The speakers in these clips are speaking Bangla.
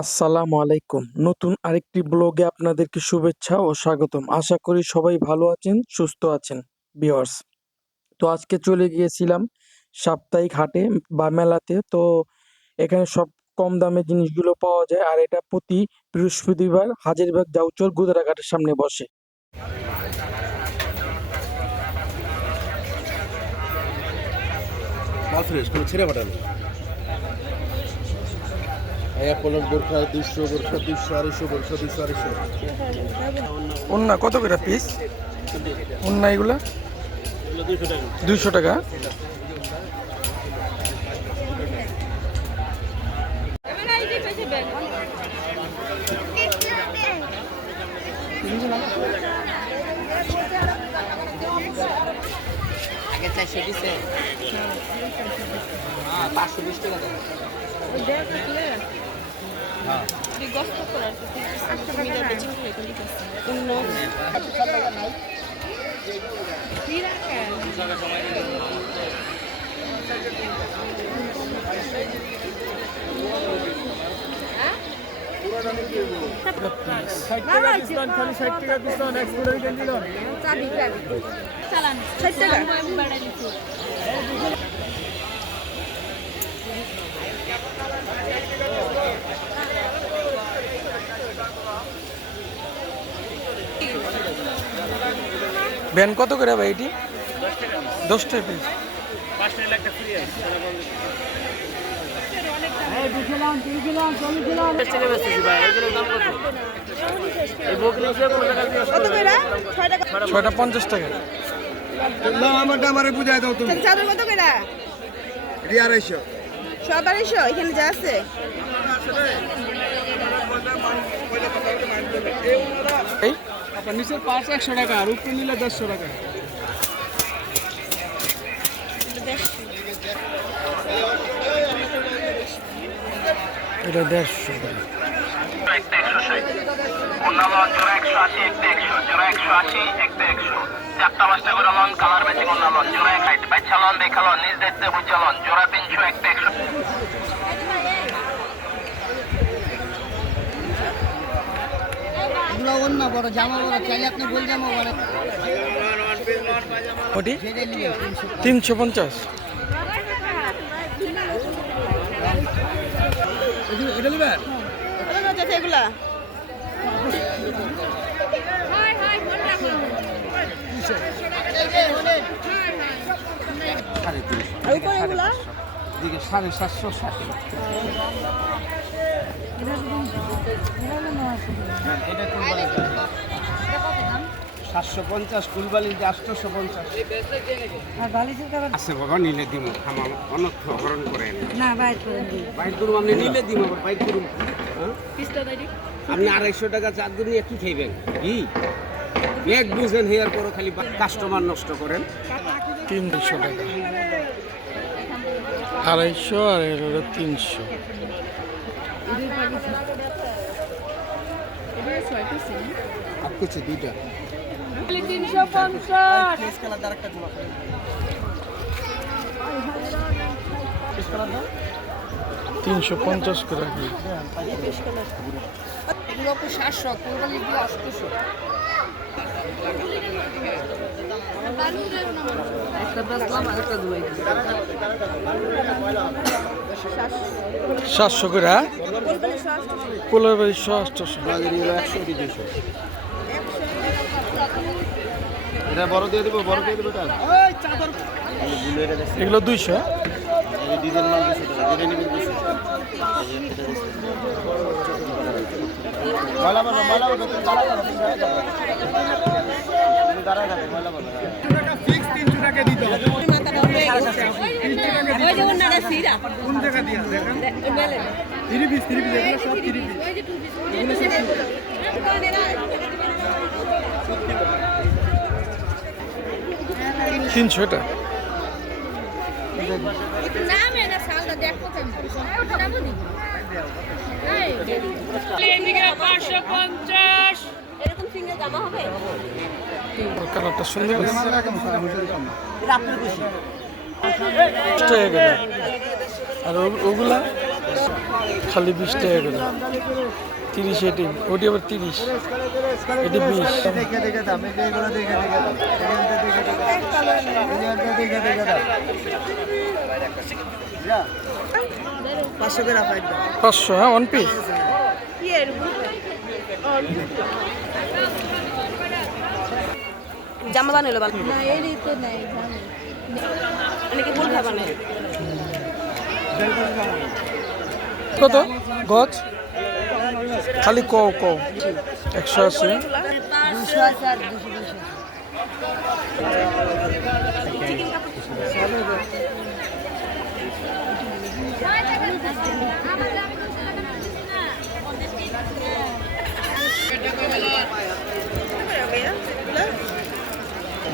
আসসালামু আলাইকুম। নতুন আরেকটি ব্লগে আপনাদেরকে শুভেচ্ছা ও স্বাগতম। আশা করি সবাই ভালো আছেন, সুস্থ আছেন ভিউয়ার্স। তো আজকে চলে গিয়েছিলাম সাপ্তাহিক হাটে বা মেলাতে। তো এখানে সব কম দামে জিনিসগুলো পাওয়া যায়, আর এটা প্রতি বৃহস্পতিবার হাজারীবাগ জাউচর গুদারাঘাটের সামনে বসে। মাল ফ্রেশ, কোনো ছেড়ে পাঠানো। পনেরো বোরখা 200, বোরখা 200, 250, বোরখা 200, 250। ওন্না কত করে পিস? ওন্না এগুলা 200 টাকা। আগে 400 দিছে। 520 টাকা দাও। ব্যান কত করে ভাই এটি? 10 টাকা পিস। ছয়টা 50 টাকা। আমারটা আমারে বুঝাই দাও তুমি। চাদর কত করে? এটি 250। সব 250 এখানে যা আছে। এই আপনার নিচের পাশ 100 টাকা আর উপরে নিলে 150 টাকা। এটা 150 টাকা। অন্য বড় জামা বড় চাইলে আপনি বল জামা বড় ওটি 350। এটা নেবেন? এগুলা এদিকে 750, 700। এটা 750, ফুলবালি 850 আছে বাবা, নিলে দিব। আমার অনর্থ হরণ করেন না বাইর করে দিই। বাইর করুন, আপনি নিলে দিব আবার বাইর করুন। আপনি 250 টাকা চাদর নিয়ে কি খাইবেন? কি এক বুঝেন হেয়ার পরও খালি কাস্টমার নষ্ট করেন। 300 টাকা, 250 আর এর হলো 300। আপকুছে দুইটা 350 করে রাখি। এগুলো 700 কোরবানি দিয়ে 800 একটা বেচলাম আর একটা দুই 700 করে। পোলার বাড়ি 800। এটা বড় দিয়ে দেবো, বড় দিয়ে দেবো। এগুলো 200। তিনশো এটা। কালারটা সুন্দর। আর ওগুলা খালি 20 টাকা করে 30 এটি ওটি আবার 30 এটি 20 500 হ্যাঁ ওয়ান পিস জামা বানাইলো বানাই না এরই তো নাই জানি নাকি ফুল খাবা না কত গছ খালি কও 180 200 আর 200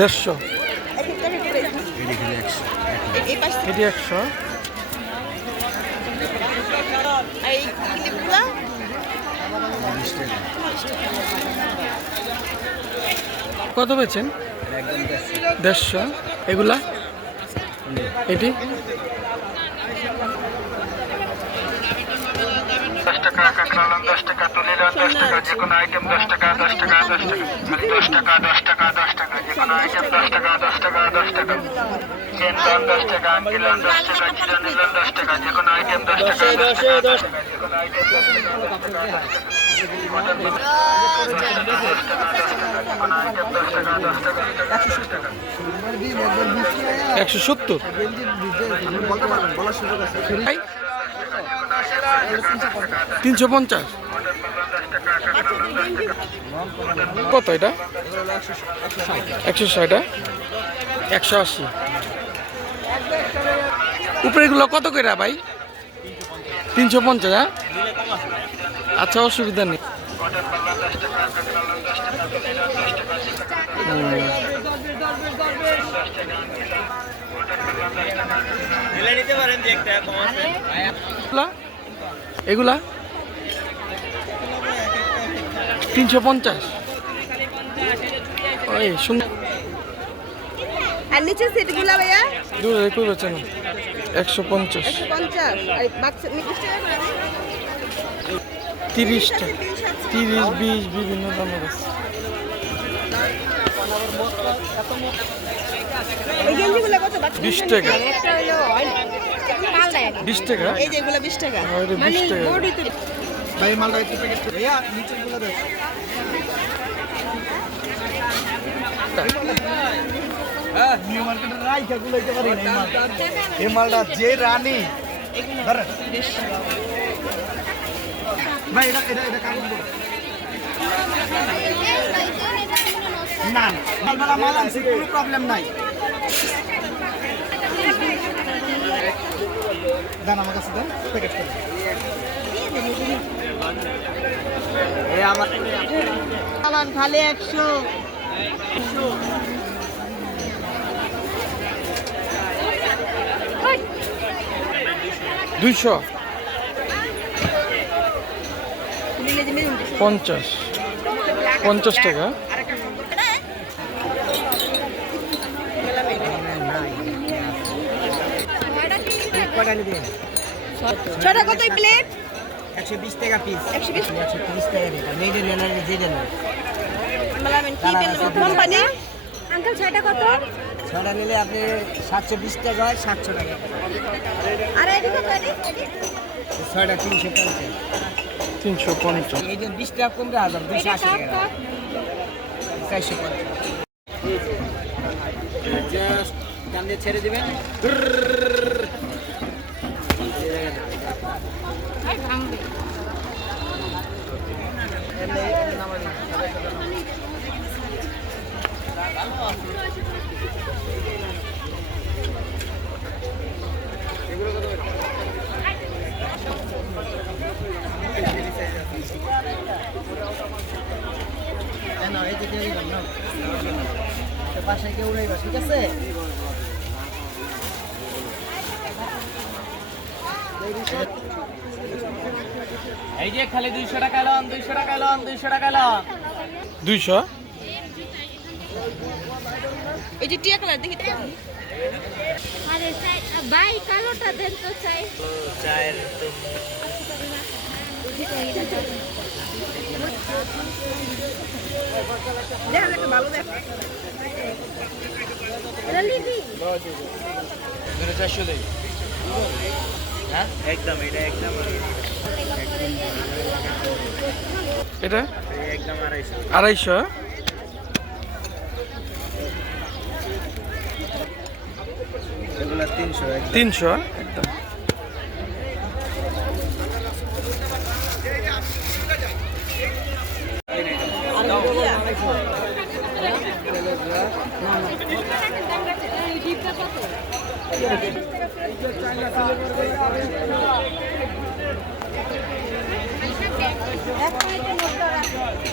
150 এটি 100 এই ক্লিপগুলো কত বেচেন 150 এগুলা এটি 10 টাকা কাঁকড়া 10 টাকা তুলে 10 টাকা যে কোনো আইটেম 10 টাকা 10 টাকা 10 টাকা মানে 10 টাকা 10 টাকা 10 টাকা যে কোনো আইটেম 10 টাকা 10 টাকা 10 টাকা চেন 10 টাকা আঙ্কিল 10 টাকা জিরা নিলেন 10 টাকা যে কোনো আইটেম 10 টাকা 10 টাকা 10 টাকা যে কোনো আইটেম 10 টাকা 170 350 কত এটা 160 180 উপরে এগুলো কত করে ভাই 350 হ্যাঁ আচ্ছা অসুবিধা নেই এগুলা 350 ওই সুন্দর আর নিচে সেটগুলো ভাইয়া দূর একটু বেচে না 150 50 আর বাক্স 20 টাকা করে 30 টা 30 20 বিভিন্ন দামের আছে এই গেঞ্জিগুলো কত বাক্স 20 টাকা একটা হলো মালটা 20 টাকা এই যে এগুলো 20 টাকা আর এটা 20 টাকা বডিতে ভাই মালটা একটু প্যাকেট করে ভাইয়া নিচেগুলো দেখ নিউ মার্কেটের রাইখা গুলাইতে পারি না এই মালটা যে রানী ধরেন ভাই এটা কাগজ বড় না মালটা মাল আনছি কোনো প্রবলেম নাই দেন আমার কাছে দেন প্যাকেট করে এই আমার আলান খালি 100 200 মিলে যে মিলে 50 টাকা ছোট কত প্লেট 120 টাকা পিস 120 130 টাকা রেট মেড ইন ইন্ডিয়া যে দেন মালামেন কি তেল কোম্পানি আঙ্কেল ছয়টা কত ছড়া নিলে আপনি 720 টাকা হয় 700 টাকা আর এদিকে কত ছয়টা 350 350 এই যে 20 টাকা কমবে 1280 টাকা 450 জাস্ট দাম দিয়ে ছেড়ে দিবেন বাসায় কেউ উড়াইবা ঠিক আছে এই যে খালি 200 টাকা লন 200 টাকা লন 200 টাকা লন 200 এই যে টিয়া কালার দেখি আরে ভাই কালোটা দেন তো চাই চায়ের এটা লিবি 400 দেই হ্যাঁ একদম এটা একদম এটা একদম 250 250। এগুলা 300 300 একদম। এক